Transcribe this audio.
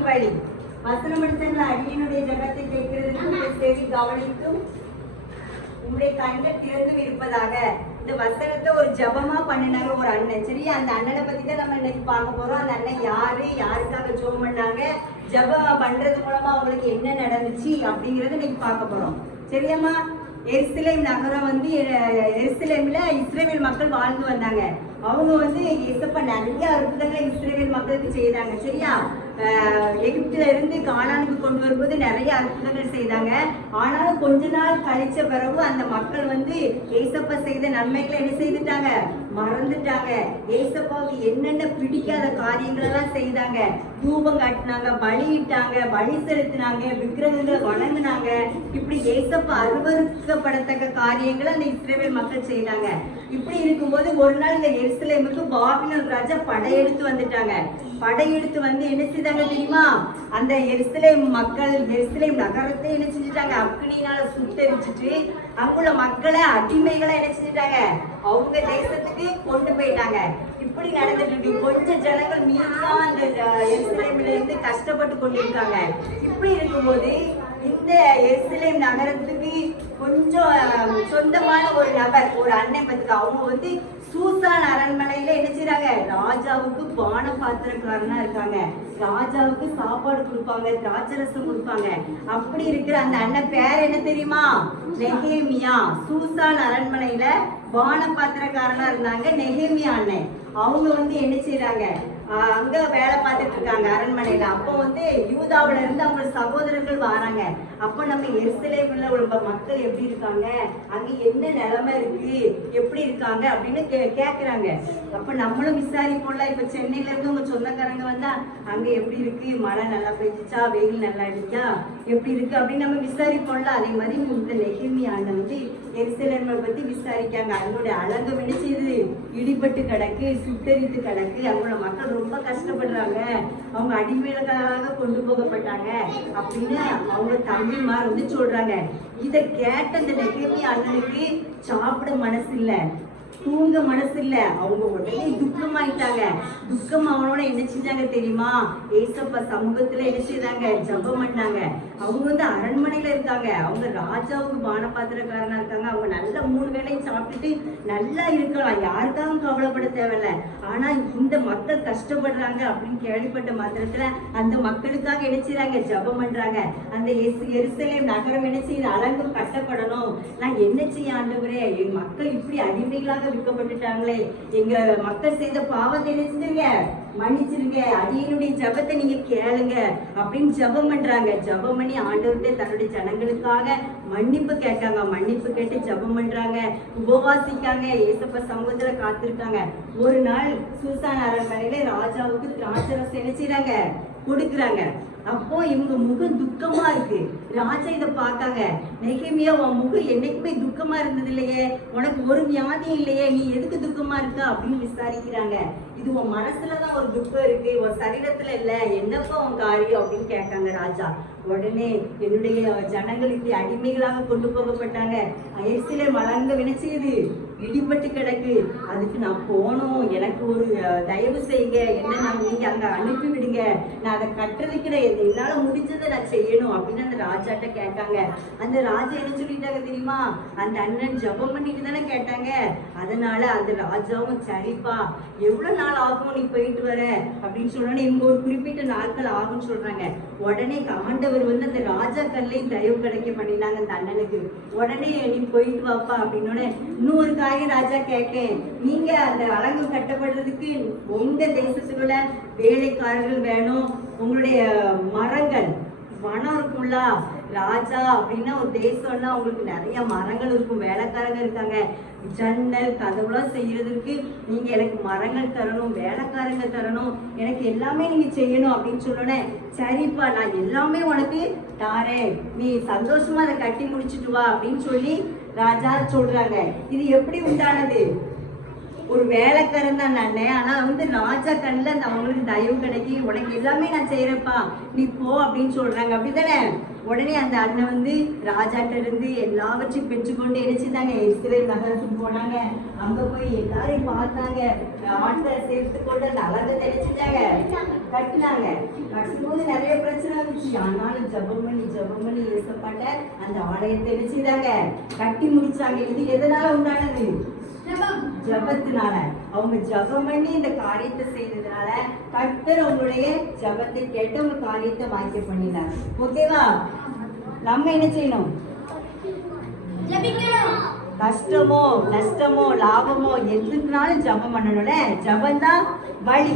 வழிக்கு வழி. வசனம் படித்தங்கள அடியினுடைய ஜகத்தை கேட்கிறதுக்கு உங்கள் செவி கவனித்தும் உங்களுடைய கண்கள் திறந்தும் இருப்பதாக இந்த வசனத்தை ஒரு ஜெபமா பண்ணினாங்க ஒரு அண்ணன். சரி அந்த அண்ணனை பத்தி தான் நம்ம இன்னைக்கு பார்க்க போறோம். அந்த அண்ணன் யாரு யாருக்காக ஜோம் பண்ணாங்க ஜெபம் பண்றது மூலமா அவங்களுக்கு என்ன நடந்துச்சு அப்படிங்கறத இன்னைக்கு பார்க்க போறோம். சரியாம்மா எருசலேம் நகரம் வந்து எருசலேம்ல இஸ்ரேல் மக்கள் வாழ்ந்து வந்தாங்க. அவங்க வந்து இசப்ப நிறைய அற்புதங்களை இஸ்ரேல் மக்களுக்கு செய்தாங்க சரியா? எகிப்துல இருந்து காணானுக்கு கொண்டு வரும்போது நிறைய அற்புதங்கள் செய்தாங்க. ஆனாலும் கொஞ்ச நாள் கழிச்ச பிறகு அந்த மக்கள் வந்து ஏசப்பா செய்த நன்மைகளை என்ன செய்துட்டாங்க? மறந்துட்டாங்க. ஏசப்பாவுக்கு என்னென்ன பிடிக்காத காரியங்களெல்லாம் செய்தாங்க. தூபம் கட்டினாங்க பலியிட்டாங்க பலி செலுத்தினாங்க விக்கிரகங்களை வணங்கினாங்க. இப்படி ஏசப்பா அருவருக்கப்படத்தக்க காரியங்களை அந்த இஸ்ரேல் மக்கள் செய்தாங்க. இப்படி இருக்கும்போது ஒரு நாள் இந்த எருசலேமுக்கு பாபிலோன் ராஜா படையெடுத்து வந்துட்டாங்க. படையெடுத்து வந்து என்ன செய்தாங்க தெரியுமா? அந்த எருசலேம் மக்கள் எருசலேம் நகரத்தை என்ன செஞ்சுட்டாங்க? அக்னினால சுட்டரிச்சுட்டு அங்குள்ள மக்களை அடிமைகளை என்ன செஞ்சுட்டாங்க? அவங்க தேசத்துக்கு கொண்டு போயிட்டாங்க. இப்படி நடந்துட்டு இருக்கு. கொஞ்சம் ஜனங்கள் மீதியா அந்த எருசலேம்ல இருந்து கஷ்டப்பட்டு கொண்டிருக்காங்க. இப்படி இருக்கும்போது இந்த எருசலேம் நகரத்துக்கு கொஞ்சம் சொந்தமான ஒரு நபர் ஒரு அண்ணன் பத்துக்கு அவங்க வந்து சூசான் அரண்மனையில என்ன செய்யறாங்க ராஜாவுக்கு பான பாத்திரக்காரனா இருக்காங்க. ராஜாவுக்கு சாப்பாடு கொடுப்பாங்க திராட்சரசம் கொடுப்பாங்க. அப்படி இருக்கிற அந்த அண்ணன் பேர் என்ன தெரியுமா? நெகேமியா. சூசான் அரண்மனையில பான பாத்திரக்காரனா இருந்தாங்க நெகேமியா அண்ணன். அவங்க வந்து என்ன செய்யறாங்க அங்க வேலை பார்த்துட்டு இருக்காங்க அரண்மனையில. அப்போ வந்து யூதாவில இருந்து அவங்க சகோதரர்கள் வராங்க. அப்போ நம்ம எருசலேம்ல உள்ள மக்கள் எப்படி இருக்காங்க? அங்க என்ன நிலைமை இருக்கு? எப்படி இருக்காங்க? அப்படின்னு கே கேக்குறாங்க. அப்ப நம்மளும் விசாரிப்போம்ல. இப்ப சென்னையில இருந்து உங்க சொந்தக்காரங்க வந்தா அங்க எப்படி இருக்கு? மழை நல்லா பெய்ஞ்சிச்சா? வெயில் நல்லா அடிச்சா எப்படி இருக்கு? அப்படின்னு நம்ம விசாரிப்போம்ல. அதே மாதிரி இந்த நெகிமி ஆண்டை வந்து எருசலேமை பத்தி விசாரிக்காங்க. அதனுடைய அழகு என்ன இடிபட்டு கிடக்கு சுட்டரித்து கிடக்கு. அவங்களோட மக்கள் ரொம்ப கஷ்டப்படுறாங்க. அவங்க அடிமைகளாக கொண்டு போகப்பட்டாங்க அப்படின்னு அவங்க தம்பிமார் வந்து சொல்றாங்க. இதை கேட்ட அந்த நெகமி அண்ணனுக்கு சாப்பிட மனசு இல்லை தூங்க மனசு இல்ல அவங்க உடனே துக்கமாயிட்டாங்க. துக்கம் அவனோட என்ன செஞ்சாங்க தெரியுமா? ஏசப்பா சமூகத்துல என்ன செய்தாங்க? ஜெபம் பண்ணாங்க. அவங்க வந்து அரண்மனையில இருக்காங்க அவங்க ராஜாவுக்கு பானபாத்திரக்காரனா இருக்காங்க. அவங்க நல்ல மூணு வேலையும் சாப்பிட்டுட்டு நல்லா இருக்கலாம். யாருக்காகவும் கவலைப்பட தேவையில்ல. ஆனா இந்த மக்கள் கஷ்டப்படுறாங்க அப்படின்னு கேள்விப்பட்ட மாத்திரத்துல அந்த மக்களுக்காக என்ன ஜபம் ஜெபம் பண்றாங்க. அந்த எஸ்- எருசலேம் நகரம் என்ன இது அலங்கம் கட்டப்படணும். நான் என்ன செய்ய ஆண்டவரே? என் மக்கள் இப்படி அடிமைகளாக விற்கப்பட்டுட்டாங்களே. எங்க மக்கள் செய்த பாவத்தை என்ன மன்னிச்சிருங்க. அடியனுடைய ஜெபத்தை நீங்க கேளுங்க. அப்படின்னு ஜெபம் பண்றாங்க. ஜெபம் பண்ணி ஆண்டவர்கிட்ட தன்னுடைய ஜனங்களுக்காக மன்னிப்பு கேட்டாங்க. மன்னிப்பு கேட்டு ஜெபம் பண்றாங்க. உபவாசிக்காங்க. ஏசப்ப சமூகத்துல காத்திருக்காங்க. ஒரு நாள் சூசான் அரண்மனையில ராஜாவுக்கு திராட்சரசம் என்ன செய்றாங்க? கொடுக்குறாங்க. அப்போ இவங்க முகம் துக்கமா இருக்கு. ராஜா இதை பார்த்தாங்க. நெகிமியா உன் முகம் என்னைக்குமே துக்கமா இருந்தது இல்லையே? உனக்கு ஒரு வியாதி இல்லையே? நீ எதுக்கு துக்கமா இருக்க? அப்படின்னு விசாரிக்கிறாங்க. இது உன் மனசுலதான் ஒரு துக்கம் இருக்கு. உன் சரீரத்துல இல்ல. என்னப்பா உன் காரியம்? அப்படின்னு கேட்டாங்க ராஜா. உடனே என்னுடைய ஜனங்கள் இப்படி அடிமைகளாக கொண்டு போகப்பட்டாங்க. அயர்சிலே மலர்ந்த வினைச்சியது இடிபட்டு கிடக்கு. அதுக்கு நான் போகணும். எனக்கு ஒரு தயவு செய்யுங்க. என்ன நான் நீங்க அங்க அனுப்பி விடுங்க நான் அதை கட்டுறதுக்கு நான் எது- என்னால முடிஞ்சதை நான் செய்யணும் அப்படின்னு அந்த ராஜாட்ட கேட்டாங்க. அந்த ராஜா என்ன சொல்லிட்டாங்க தெரியுமா? அந்த அண்ணன் ஜெபம் பண்ணிட்டு தானே கேட்டாங்க. அதனால அந்த ராஜாவும் சரிப்பா எவ்வளவு நாள் ஆகும் நீ போயிட்டு வர? அப்படின்னு சொன்னோன்னே இவங்க ஒரு குறிப்பிட்ட நாட்கள் ஆகும்னு சொல்றாங்க. உடனே ஆண்டவர் வந்து அந்த ராஜாக்கள்லையும் தயவு கிடைக்க பண்ணினாங்க அந்த அண்ணனுக்கு. உடனே நீ போயிட்டு வாப்பா அப்படின்னோடனே இன்னொரு காரியம் ராஜா கேட்டேன். நீங்க அந்த அலங்கம் கட்டப்படுறதுக்கு உங்க தேசத்துல வேலைக்காரர்கள் வேணும். உங்களுடைய மரங்கள் வனம் இருக்கும்ல ராஜா அப்படின்னா ஒரு தேசம்னா உங்களுக்கு நிறைய மரங்கள் இருக்கும் வேலைக்காரங்க இருக்காங்க. ஜன்னல் கதவுலாம் செய்யறதுக்கு நீங்க எனக்கு மரங்கள் தரணும் வேலைக்காரங்க தரணும் எனக்கு எல்லாமே நீங்க செய்யணும் அப்படின்னு சொன்னோன்னே சரிப்பா நான் எல்லாமே உனக்கு தாரேன். நீ சந்தோஷமா அதை கட்டி முடிச்சிட்டு வா அப்படின்னு சொல்லி ராஜா சொல்றாங்க. இது எப்படி உண்டானது? ஒரு வேலைக்காரன் தான் நான். ஆனால் வந்து ராஜா கண்ணில் அந்த அவங்களுக்கு தயவு கிடைக்கி உனக்கு எல்லாமே நான் செய்கிறேன்ப்பா நீ போ அப்படின்னு சொல்கிறாங்க அப்படி தானே உடனே அந்த அண்ணன் வந்து ராஜாட்ட இருந்து எல்லாவற்றையும் பெற்றுக்கொண்டு நினைச்சுட்டாங்க இஸ்ரேல் நகரத்துக்கு போனாங்க. அங்கே போய் எல்லாரையும் பார்த்தாங்க. ஆட்டை சேர்த்து கொண்டு அந்த அழகை தெளிச்சுட்டாங்க. கட்டினாங்க. கட்டும்போது நிறைய பிரச்சனை இருந்துச்சு ஆனாலும் ஜபம் பண்ணி ஜபம் பண்ணி ஏசப்பட்ட அந்த ஆலயத்தை தெளிச்சுட்டாங்க கட்டி முடிச்சாங்க. இது எதனால உண்டானது? ஜபத்தினால அவங்க ஜபம் பண்ணி இந்த காரியத்தை செய்ததுனால கர்த்தர் உங்களுடைய ஜபத்தை கேட்டு உங்க காரியத்தை வாய்க்க பண்ணினார். ஓகேவா நம்ம என்ன செய்யணும்? கஷ்டமோ நஷ்டமோ லாபமோ எதுக்குனாலும் ஜபம் பண்ணணும்ல? ஜபம் தான் வழி.